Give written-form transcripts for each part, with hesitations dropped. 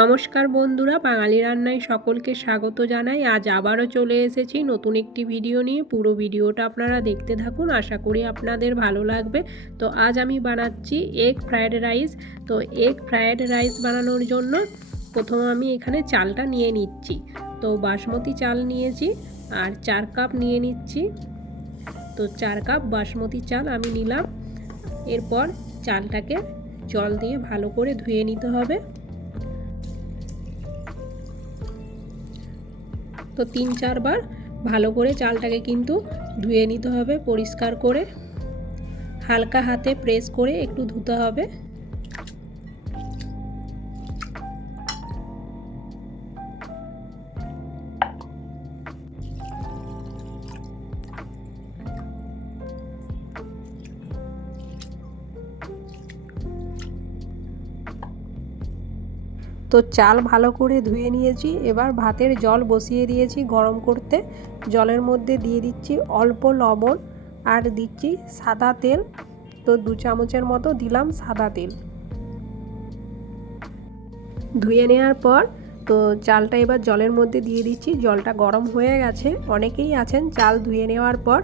নমস্কার বন্ধুরা, বাঙালি রান্নায় সকলকে স্বাগত জানাই। আজ আবারও চলে এসেছি নতুন একটি ভিডিও নিয়ে। পুরো ভিডিওটা আপনারা দেখতে থাকুন, আশা করি আপনাদের ভালো লাগবে। তো আজ আমি বানাচ্ছি এগ ফ্রায়েড রাইস। তো এগ ফ্রায়েড রাইস বানানোর জন্য প্রথম আমি এখানে চালটা নিয়ে নিচ্ছি। তো বাসমতি চাল নিয়েছি আর 4 কাপ নিয়ে নিচ্ছি। তো 4 কাপ বাসমতি চাল আমি নিলাম। এরপর চালটাকে জল দিয়ে ভালো করে ধুয়ে নিতে হবে। তো 3-4 বার ভালো করে চালটাকে কিন্তু ধুয়ে নিতে হবে, পরিষ্কার করে হালকা হাতে প্রেস করে একটু ধুতে হবে। তো চাল ভালো করে ধুয়ে নিয়েছি। এবার ভাতের জল বসিয়ে দিয়েছি গরম করতে। জলের মধ্যে দিয়ে দিচ্ছি অল্প লবণ আর দিচ্ছি সাদা তেল। তো 2 চামচের মতো দিলাম সাদা তেল। ধুয়ে নেওয়ার পর তো চালটা এবার জলের মধ্যে দিয়ে দিচ্ছি। জলটা গরম হয়ে গেছে। অনেকেই আছেন চাল ধুয়ে নেওয়ার পর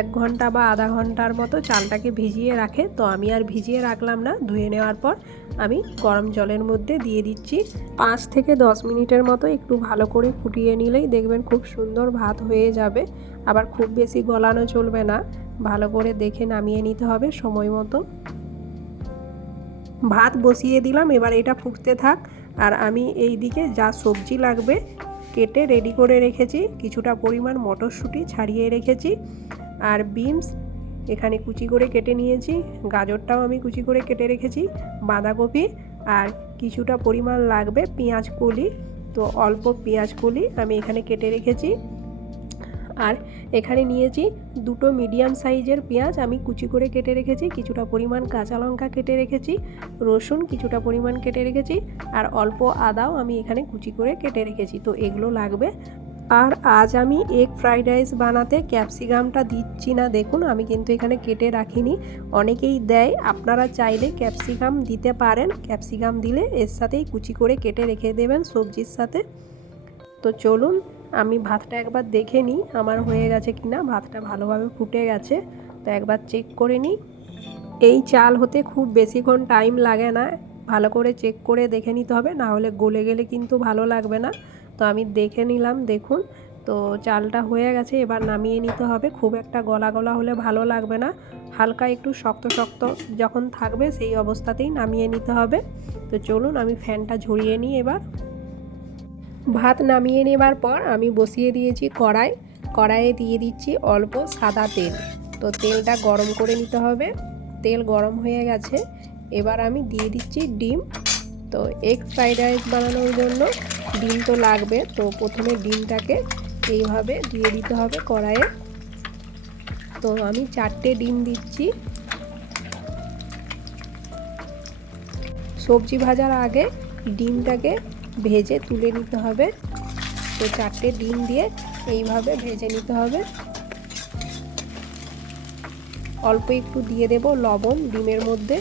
1 ঘন্টা বা আধা ঘন্টার মতো চালটাকে ভিজিয়ে রাখে। তো আমি আর ভিজিয়ে রাখলাম না, ধুয়ে নেওয়ার পর আমি গরম জলের মধ্যে দিয়ে দিচ্ছি। 5 থেকে 10 মিনিটের মতো একটু ভালো করে ফুটিয়ে নিলেই দেখবেন খুব সুন্দর ভাত হয়ে যাবে। আবার খুব বেশি গলানো চলবে না, ভালো করে দেখে নামিয়ে নিতে হবে সময় মতো। ভাত বসিয়ে দিলাম, এবার এটা ফুটতে থাক। আর আমি এই দিকে যা সবজি লাগবে কেটে রেডি করে রেখেছি। কিছুটা পরিমাণ মটরশুঁটি ছাড়িয়ে রেখেছি আর বিনস এখানে কুচি করে কেটে নিয়েছি। গাজরটাও আমি কুচি করে কেটে রেখেছি, বাঁধাকপি আর কিছুটা পরিমাণ লাগবে পেঁয়াজ কলি। তো অল্প পেঁয়াজ কলি আমি এখানে কেটে রেখেছি। আর এখানে নিয়েছি 2টো মিডিয়াম সাইজের পেঁয়াজ আমি কুচি করে কেটে রেখেছি। কিছুটা পরিমাণ কাঁচা লঙ্কা কেটে রেখেছি, রসুন কিছুটা পরিমাণ কেটে রেখেছি আর অল্প আদাও আমি এখানে কুচি করে কেটে রেখেছি। তো এগুলো লাগবে। আর আজ আমি এগ ফ্রাইড রাইস বানাতে ক্যাপসিকামটা দিচ্ছি না, দেখুন আমি কিন্তু এখানে কেটে রাখিনি। অনেকেই দেয়, আপনারা চাইলে ক্যাপসিকাম দিতে পারেন। ক্যাপসিকাম দিলে এর সাথেই কুচি করে কেটে রেখে দেবেন সবজির সাথে। তো চলুন আমি ভাতটা একবার দেখে নিই আমার হয়ে গেছে কিনা। ভাতটা ভালোভাবে ফুটে গেছে, তো একবার চেক করে নিই। এই চাল হতে খুব বেশিক্ষণ টাইম লাগে না, ভালো করে চেক করে দেখে নিতে হবে, না হলে গলে গেলে কিন্তু ভালো লাগবে না। তো আমি দেখে নিলাম, দেখুন তো চালটা হয়ে গেছে। এবার নামিয়ে নিতে হবে। খুব একটা গলা গলা হলে ভালো লাগবে না, হালকা একটু শক্ত শক্ত যখন থাকবে সেই অবস্থাতেই নামিয়ে নিতে হবে। তো চলুন আমি ফ্যানটা ঝরিয়ে নিই। এবার ভাত নামিয়ে নেবার পর আমি বসিয়ে দিয়েছি কড়াই। কড়াইয়ে দিয়ে দিচ্ছি অল্প সাদা তেল। তো তেলটা গরম করে নিতে হবে। তেল গরম হয়ে গেছে, এবার আমি দিয়ে দিচ্ছি ডিম। তো এগ ফ্রাইড রাইস বানানোর জন্য ডিম তো লাগবে। তো প্রথমে ডিমটাকে এইভাবে দিয়ে দিতে হবে কড়াইয়ে। তো আমি 4টে ডিম দিচ্ছি। সবজি ভাজার আগে ডিমটাকে ভেজে তুলে নিতে হবে। তো 4টে ডিম দিয়ে এইভাবে ভেজে নিতে হবে। অল্প একটু দিয়ে দেব লবণ ডিমের মধ্যে।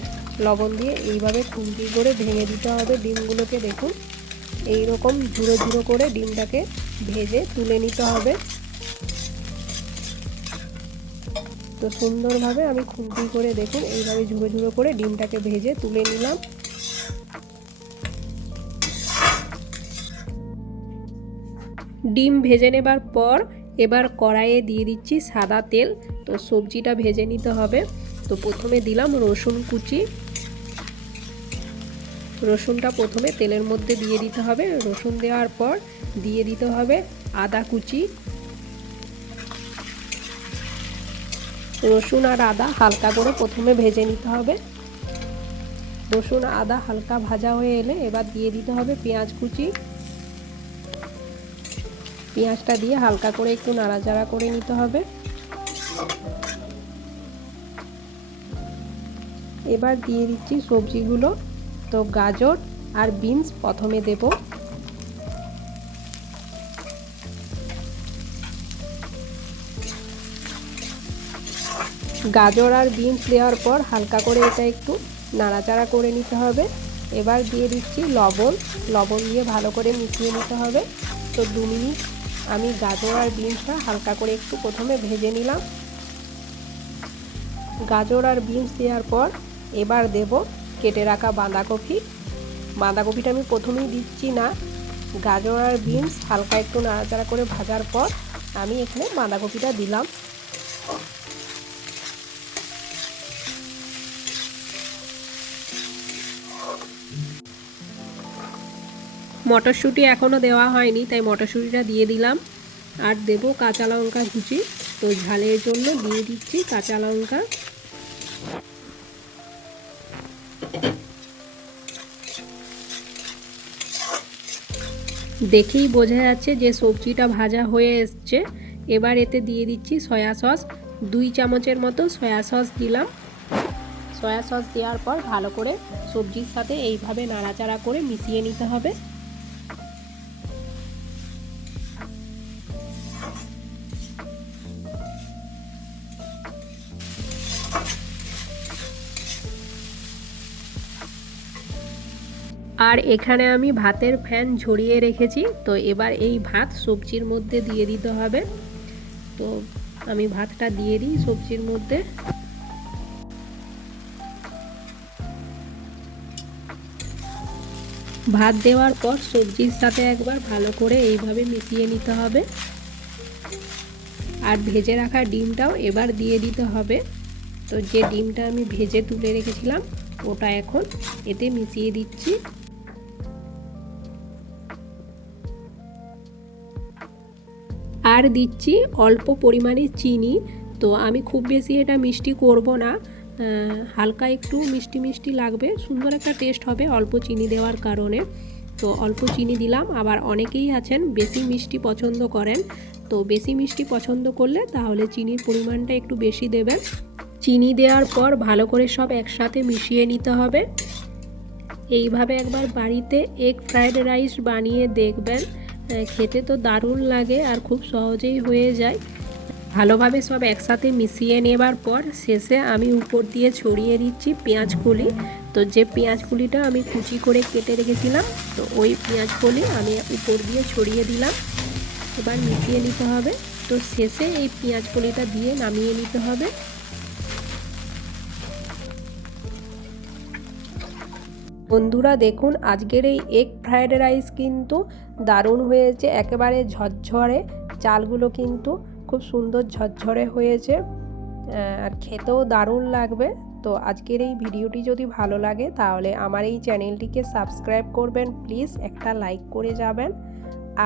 লবণ দিয়ে এইভাবে খুন্তি করে ভেঙে দিতে হবে ডিমগুলোকে। দেখুন এই রকম ঝুড়ো ঝুড়ো করে ডিমটাকে ভেজে তুলে নিতে হবে। তো সুন্দরভাবে আমি খুন্তি করে দেখুন এইভাবে ঝুড়ো ঝুড়ো করে ডিমটাকে ভেজে তুলে নিলাম। ডিম ভেজে নেবার পর এবার কড়াইয়ে দিয়ে দিচ্ছি সাদা তেল। তো সবজিটা ভেজে নিতে হবে। তো প্রথমে দিলাম রসুন কুচি। রসুনটা প্রথমে তেলের মধ্যে দিয়ে দিতে হবে। রসুন দেওয়ার পর দিয়ে দিতে হবে আদা কুচি। রসুন আর আদা হালকা করে প্রথমে ভেজে নিতে হবে। রসুন আদা হালকা ভাজা হয়ে এলে এবার দিয়ে দিতে হবে পেঁয়াজ কুচি। পেঁয়াজটা দিয়ে হালকা করে একটু নাড়াচাড়া করে নিতে হবে। এবার দিয়ে দিচ্ছি সবজিগুলো। তো গাজর আর বিনস প্রথমে দেব। গাজর আর বিনস দেওয়ার পর হালকা করে এটা একটু নাড়াচাড়া করে নিতে হবে। এবার দিয়ে দিচ্ছি লবণ। লবণ দিয়ে ভালো করে মিশিয়ে নিতে হবে। তো 2 মিনিট আমি গাজর আর বিনসটা হালকা করে একটু প্রথমে ভেজে নিলাম। গাজর আর বিনস দেওয়ার পর এবার দেব কেটে রাখা বাঁধাকপি। বাঁধাকপিটা আমি প্রথমেই দিচ্ছি না, গাজর আর বিনস হালকা একটু নাড়াচাড়া করে ভাজার পর আমি এখানে বাঁধাকপিটা দিলাম। মটরশুঁটি এখনও দেওয়া হয়নি, তাই মটরশুঁটিটা দিয়ে দিলাম। আর দেব কাঁচা লঙ্কা কুচি। তো ঝালের জন্য দিয়ে দিচ্ছি কাঁচা লঙ্কা। দেখেই বোঝা যাচ্ছে যে সবজিটা ভাজা হয়ে এসছে। এবার এতে দিয়ে দিচ্ছি সয়া সস। 2 চামচের মতো সয়া সস দিলাম। সয়া সস দেওয়ার পর ভালো করে সবজির সাথে এইভাবে নাড়াচাড়া করে মিশিয়ে নিতে হবে। আর এখানে আমি ভাতের ফ্যান ঝরিয়ে রেখেছি। তো এবার এই ভাত সবজির মধ্যে দিয়ে দিতে হবে। তো আমি ভাতটা দিয়ে দিই সবজির মধ্যে। ভাত দেওয়ার পর সবজির সাথে একবার ভালো করে এইভাবে মিশিয়ে নিতে হবে। আর ভেজে রাখা ডিমটাও এবার দিয়ে দিতে হবে। তো যে ডিমটা আমি ভেজে তুলে রেখেছিলাম ওটা এখন এতে মিশিয়ে দিচ্ছি। আর দিচ্ছি অল্প পরিমাণে চিনি। তো আমি খুব বেশি এটা মিষ্টি করব না, হালকা একটু মিষ্টি মিষ্টি লাগবে, সুন্দর একটা টেস্ট হবে অল্প চিনি দেওয়ার কারণে। তো অল্প চিনি দিলাম। আবার অনেকেই আছেন বেশি মিষ্টি পছন্দ করেন, তো বেশি মিষ্টি পছন্দ করলে তাহলে চিনির পরিমাণটা একটু বেশি দেবেন। চিনি দেওয়ার পর ভালো করে সব একসাথে মিশিয়ে নিতে হবে। এইভাবে একবার বাড়িতে এগ ফ্রাইড রাইস বানিয়ে দেখবেন, খেতে তো দারুণ লাগে আর খুব সহজেই হয়ে যায়। ভালোভাবে সব একসাথে মিশিয়ে নেবার পর শেষে আমি উপর দিয়ে ছড়িয়ে দিচ্ছি পেঁয়াজ কলি। তো যে পেঁয়াজ কলিটা আমি কুচি করে কেটে রেখেছিলাম, তো ওই পেঁয়াজ কলি আমি উপর দিয়ে ছড়িয়ে দিলাম। এবার মিশিয়ে নিতে হবে। তো শেষে এই পেঁয়াজ কলিটা দিয়ে নামিয়ে নিতে হবে। বন্ধুরা দেখুন, আজকের এই এগ ফ্রাইড রাইস কিন্তু দারুণ হয়েছে, একেবারে ঝরঝরে। চালগুলো কিন্তু খুব সুন্দর ঝরঝরে হয়েছে আর খেতেও দারুণ লাগবে। তো আজকের এই ভিডিওটি যদি ভালো লাগে তাহলে আমার এই চ্যানেলটিকে সাবস্ক্রাইব করবেন, প্লিজ একটা লাইক করে যাবেন।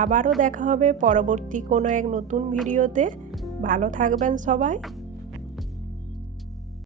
আবারও দেখা হবে পরবর্তী কোনো এক নতুন ভিডিওতে। ভালো থাকবেন সবাই।